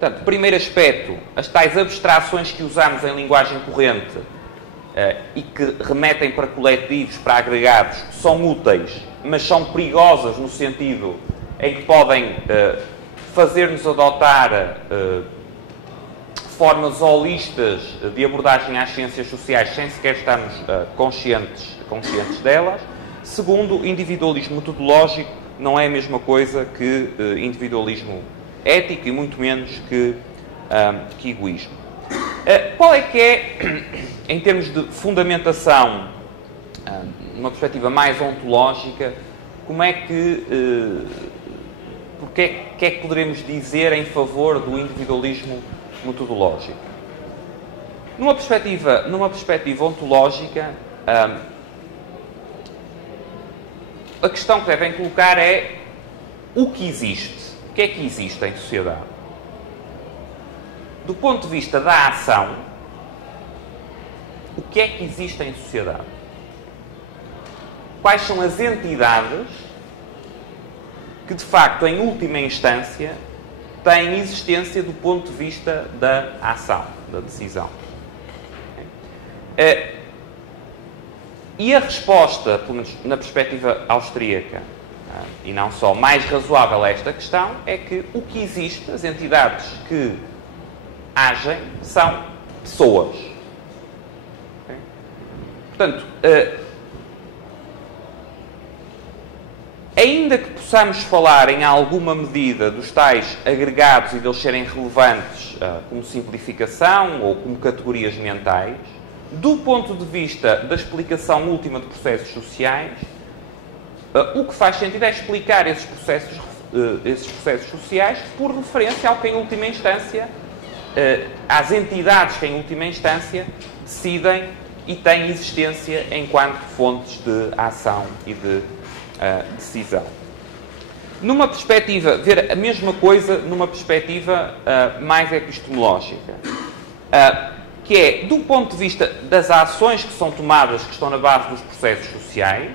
Portanto, primeiro aspecto, as tais abstrações que usamos em linguagem corrente e que remetem para coletivos, para agregados, são úteis, mas são perigosas no sentido em que podem fazer-nos adotar formas holistas de abordagem às ciências sociais sem sequer estarmos conscientes delas. Segundo, individualismo metodológico não é a mesma coisa que individualismo ético e muito menos que egoísmo. Qual é que é, em termos de fundamentação, numa perspectiva mais ontológica, como é que, que é que poderemos dizer em favor do individualismo metodológico? Numa perspectiva ontológica, a questão que devem colocar é o que existe. O que é que existe em sociedade? Do ponto de vista da ação, o que é que existe em sociedade? Quais são as entidades que, de facto, em última instância, têm existência do ponto de vista da ação, da decisão? E a resposta, pelo menos na perspectiva austríaca, e não só, mais razoável a esta questão, é que o que existe, as entidades que agem, são pessoas. Okay? Portanto, ainda que possamos falar em alguma medida dos tais agregados e deles serem relevantes como simplificação ou como categorias mentais, do ponto de vista da explicação última de processos sociais, o que faz sentido é explicar esses processos sociais por referência ao que, em última instância, às entidades que, em última instância, decidem e têm existência enquanto fontes de ação e de decisão. Numa perspectiva, ver a mesma coisa numa perspectiva mais epistemológica, que é, do ponto de vista das ações que são tomadas, que estão na base dos processos sociais,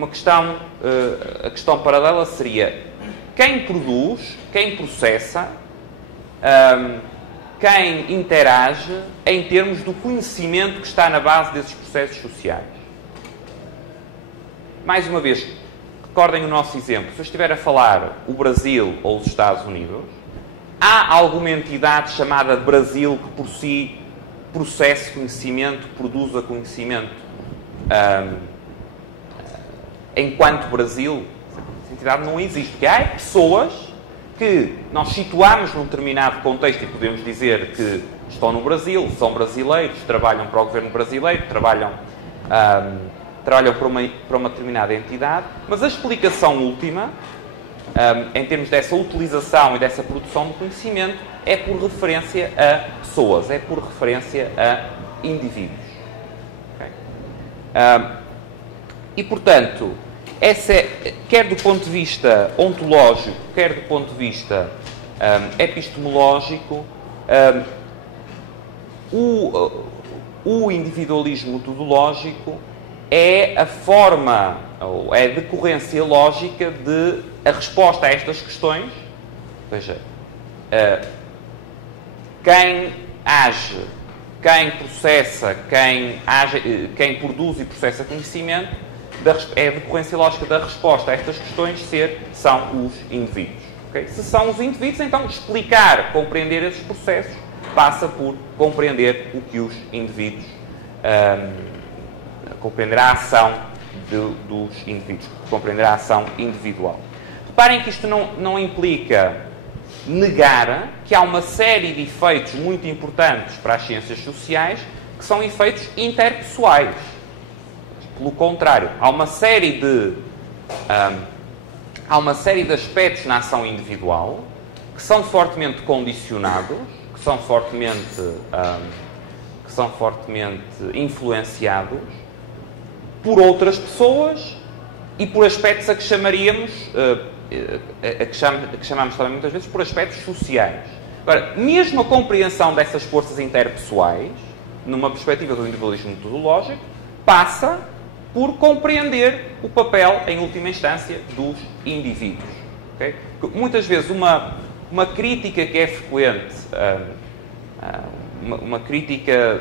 a questão paralela seria quem produz, quem processa, quem interage em termos do conhecimento que está na base desses processos sociais. Mais uma vez, recordem o nosso exemplo. Se eu estiver a falar o Brasil ou os Estados Unidos, há alguma entidade chamada Brasil que por si processe conhecimento, produza conhecimento enquanto Brasil? Essa entidade não existe. Porque há pessoas que nós situamos num determinado contexto e podemos dizer que estão no Brasil, são brasileiros, trabalham para o governo brasileiro, trabalham para uma determinada entidade, mas a explicação última, em termos dessa utilização e dessa produção de conhecimento, é por referência a pessoas, é por referência a indivíduos. Okay? E, portanto, quer do ponto de vista ontológico, quer do ponto de vista epistemológico, o individualismo metodológico é a forma, ou é a decorrência lógica de a resposta a estas questões. Ou seja, quem age, quem processa, quem produz e processa conhecimento, é a decorrência lógica da resposta a estas questões são os indivíduos. Okay? Se são os indivíduos, então explicar, compreender esses processos, passa por compreender o que os indivíduos, compreender a ação dos indivíduos, compreender a ação individual. Reparem que isto não implica negar que há uma série de efeitos muito importantes para as ciências sociais que são efeitos interpessoais. Pelo contrário, há uma série de aspectos na ação individual que são fortemente condicionados, que são fortemente influenciados por outras pessoas e por aspectos a que chamaríamos, que chamamos também muitas vezes por aspectos sociais. Agora, mesmo a compreensão dessas forças interpessoais, numa perspectiva do individualismo metodológico, passa por compreender o papel, em última instância, dos indivíduos. Okay? Muitas vezes uma crítica que é frequente, uma crítica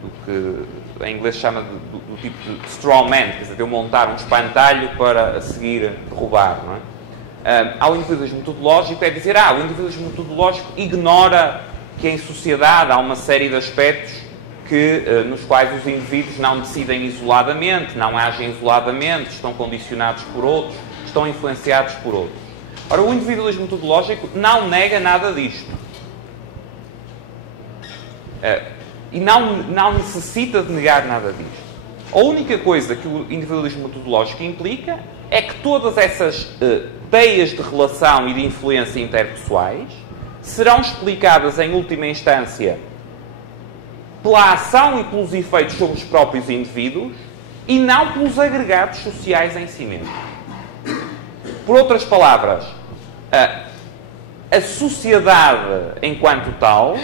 do que em inglês chama do tipo de straw man, quer dizer, de eu montar um espantalho para a seguir derrubar, não é? Ao individualismo metodológico é dizer, o individualismo metodológico ignora que em sociedade há uma série de aspectos nos quais os indivíduos não decidem isoladamente, não agem isoladamente, estão condicionados por outros, estão influenciados por outros. Ora, o individualismo metodológico não nega nada disto. E não necessita de negar nada disto. A única coisa que o individualismo metodológico implica é que todas essas teias de relação e de influência interpessoais serão explicadas, em última instância, pela ação e pelos efeitos sobre os próprios indivíduos e não pelos agregados sociais em si mesmos. Por outras palavras, a sociedade, enquanto tal,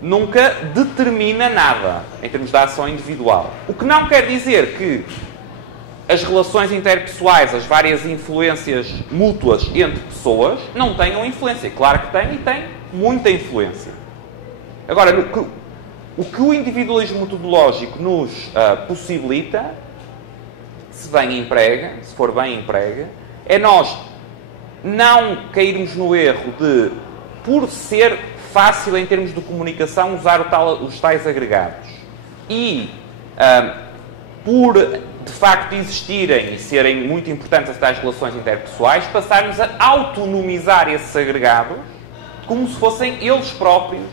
nunca determina nada em termos de ação individual. O que não quer dizer que as relações interpessoais, as várias influências mútuas entre pessoas, não tenham influência. Claro que têm, e têm muita influência. Agora, o que o individualismo metodológico nos possibilita, se for bem emprega, é nós não cairmos no erro de, por ser fácil em termos de comunicação, usar os tais agregados. E, por de facto existirem e serem muito importantes as tais relações interpessoais, passarmos a autonomizar esses agregados como se fossem eles próprios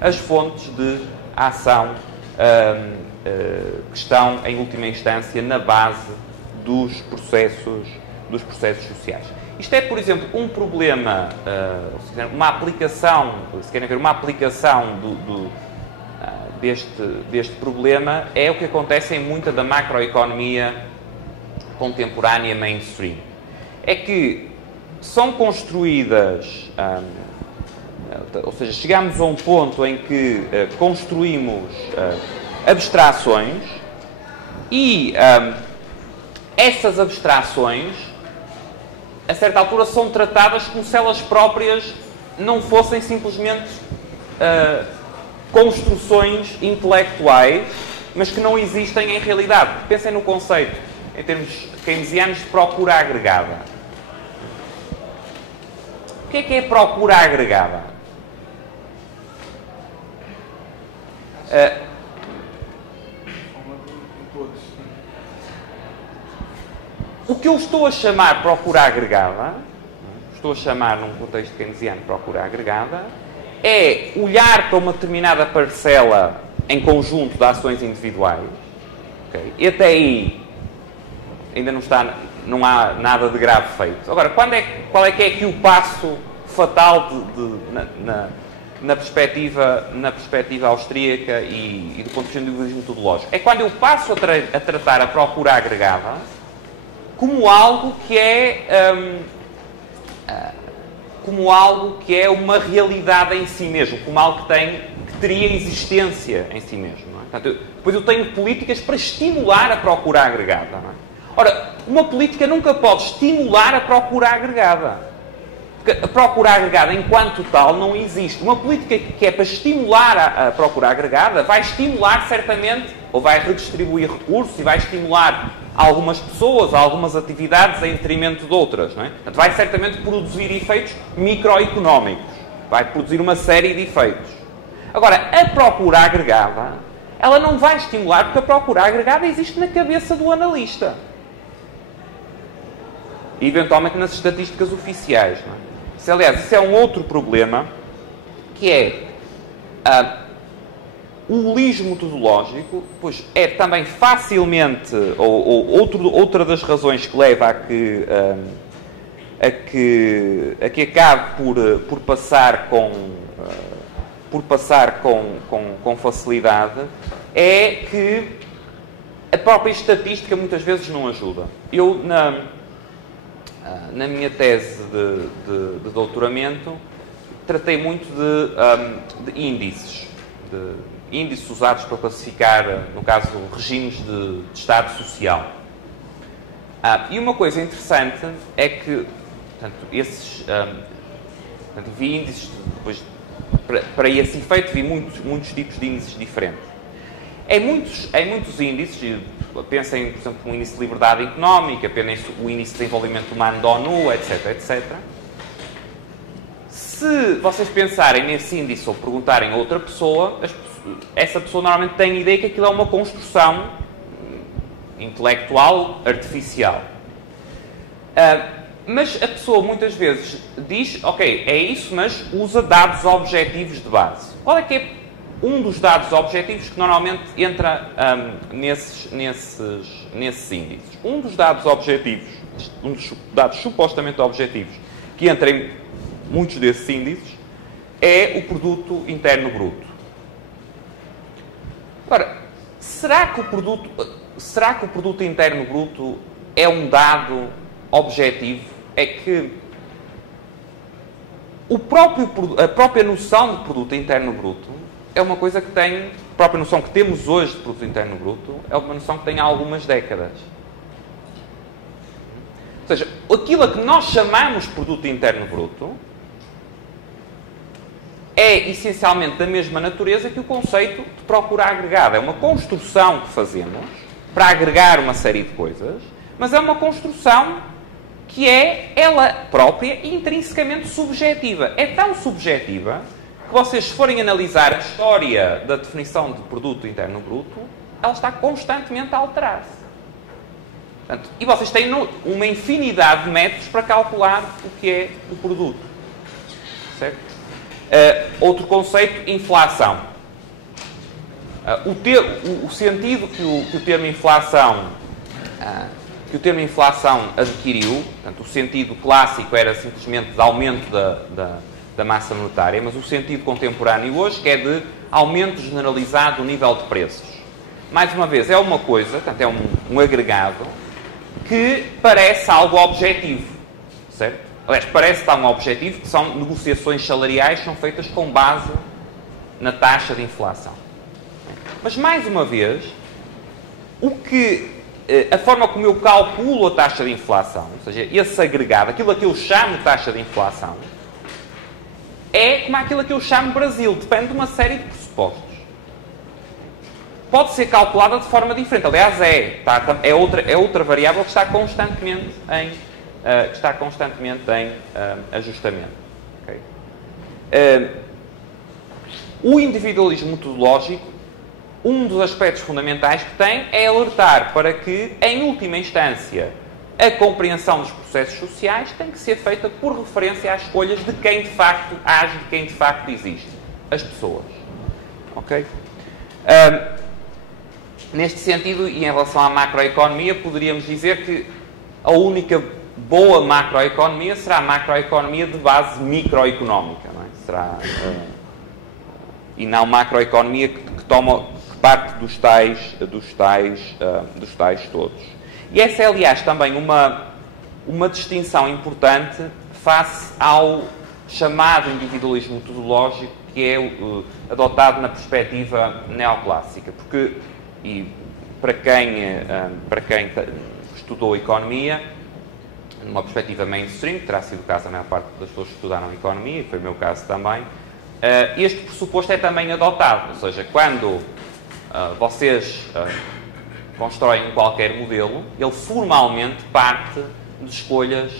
as fontes de ação que estão, em última instância, na base dos processos sociais. Isto é, por exemplo, um problema, uma aplicação, se querem ver, uma aplicação deste problema é o que acontece em muita da macroeconomia contemporânea mainstream. É que são construídas, ou seja, chegamos a um ponto em que construímos abstrações e essas abstrações, a certa altura, são tratadas como se elas próprias não fossem simplesmente construções intelectuais, mas que não existem em realidade. Pensem no conceito, em termos keynesianos, de procura agregada. O que é procura agregada? O que eu estou a chamar procura agregada, estou a chamar num contexto keynesiano procura agregada, é olhar para uma determinada parcela em conjunto de ações individuais. Okay? E até aí ainda não há nada de grave feito. Agora, qual é que é aqui o passo fatal na perspectiva austríaca e do ponto de vista do individualismo metodológico? É quando eu passo a tratar a procura agregada como algo que é uma realidade em si mesmo, como algo que teria existência em si mesmo. Não é? Portanto, depois eu tenho políticas para estimular a procura agregada. Não é? Ora, uma política nunca pode estimular a procura agregada. Porque a procura agregada, enquanto tal, não existe. Uma política que é para estimular a procura agregada vai estimular certamente, ou vai redistribuir recursos e vai estimular algumas pessoas, algumas atividades em detrimento de outras. Não é? Portanto, vai certamente produzir efeitos microeconómicos. Vai produzir uma série de efeitos. Agora, a procura agregada, ela não vai estimular, porque a procura agregada existe na cabeça do analista. E, eventualmente, nas estatísticas oficiais. Não é? Aliás, isso é um outro problema, que é o holismo metodológico, pois é também facilmente, outra das razões que leva a que acabe por passar com facilidade, é que a própria estatística muitas vezes não ajuda. Eu, na minha tese de doutoramento, tratei muito de índices. Índices usados para classificar, no caso, regimes de Estado social. E uma coisa interessante é que, portanto, Portanto, vi índices, depois, para esse efeito, vi muitos tipos de índices diferentes. Em muitos índices, pensem, por exemplo, no índice de liberdade económica, pensem o índice de desenvolvimento humano da ONU, etc, etc. Se vocês pensarem nesse índice ou perguntarem a outra pessoa, essa pessoa normalmente tem a ideia que aquilo é uma construção intelectual artificial. Mas a pessoa muitas vezes diz, ok, é isso, mas usa dados objetivos de base. Qual é que é um dos dados objetivos que normalmente entra nesses índices? Um dos dados objetivos, um dos dados supostamente objetivos, que entra em muitos desses índices, é o produto interno bruto. Agora, será que o produto interno bruto é um dado objetivo? É que a própria noção de produto interno bruto é uma coisa que tem, a própria noção que temos hoje de produto interno bruto é uma noção que tem há algumas décadas. Ou seja, aquilo a que nós chamamos de produto interno bruto é essencialmente da mesma natureza que o conceito de procura agregada. É uma construção que fazemos para agregar uma série de coisas, mas é uma construção que é ela própria intrinsecamente subjetiva. É tão subjetiva que vocês, se forem analisar a história da definição de produto interno bruto, ela está constantemente a alterar-se. Portanto, e vocês têm uma infinidade de métodos para calcular o que é o produto. Certo? Outro conceito, inflação. O sentido que o termo inflação adquiriu, portanto, o sentido clássico era simplesmente de aumento da massa monetária, mas o sentido contemporâneo hoje que é de aumento generalizado do nível de preços. Mais uma vez, é uma coisa, portanto, é um agregado que parece algo objetivo, certo? Aliás, parece tão objetivo que são negociações salariais que são feitas com base na taxa de inflação. Mas, mais uma vez, a forma como eu calculo a taxa de inflação, ou seja, esse agregado, aquilo a que eu chamo de taxa de inflação, é como aquilo que eu chamo Brasil. Depende de uma série de pressupostos. Pode ser calculada de forma diferente. Aliás, é outra variável que está constantemente em ajustamento. Okay? O individualismo metodológico, um dos aspectos fundamentais que tem é alertar para que, em última instância, a compreensão dos processos sociais tem que ser feita por referência às escolhas de quem de facto age, de quem de facto existe. As pessoas. Ok? Neste sentido, e em relação à macroeconomia, poderíamos dizer que a única boa macroeconomia será a macroeconomia de base microeconómica, não é? Será, e não macroeconomia que parte dos tais todos. E essa é, aliás, também uma distinção importante face ao chamado individualismo metodológico que é adotado na perspectiva neoclássica. Porque, e para quem estudou economia, numa perspectiva mainstream, que terá sido o caso da maior parte das pessoas que estudaram economia, e foi o meu caso também, este pressuposto é também adotado. Ou seja, quando vocês constroem qualquer modelo, ele formalmente parte de escolhas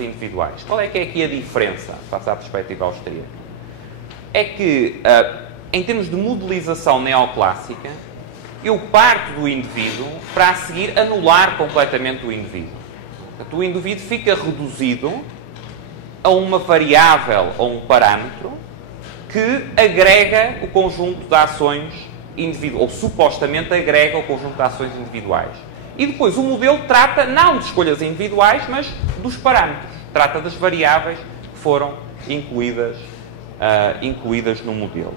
individuais. Qual é que é aqui a diferença, face à perspectiva austríaca? É que, em termos de modelização neoclássica, eu parto do indivíduo para a seguir anular completamente o indivíduo. Portanto, o indivíduo fica reduzido a uma variável ou um parâmetro que agrega o conjunto de ações individuais, ou supostamente agrega o conjunto de ações individuais. E depois o modelo trata não de escolhas individuais, mas dos parâmetros. Trata das variáveis que foram incluídas no modelo.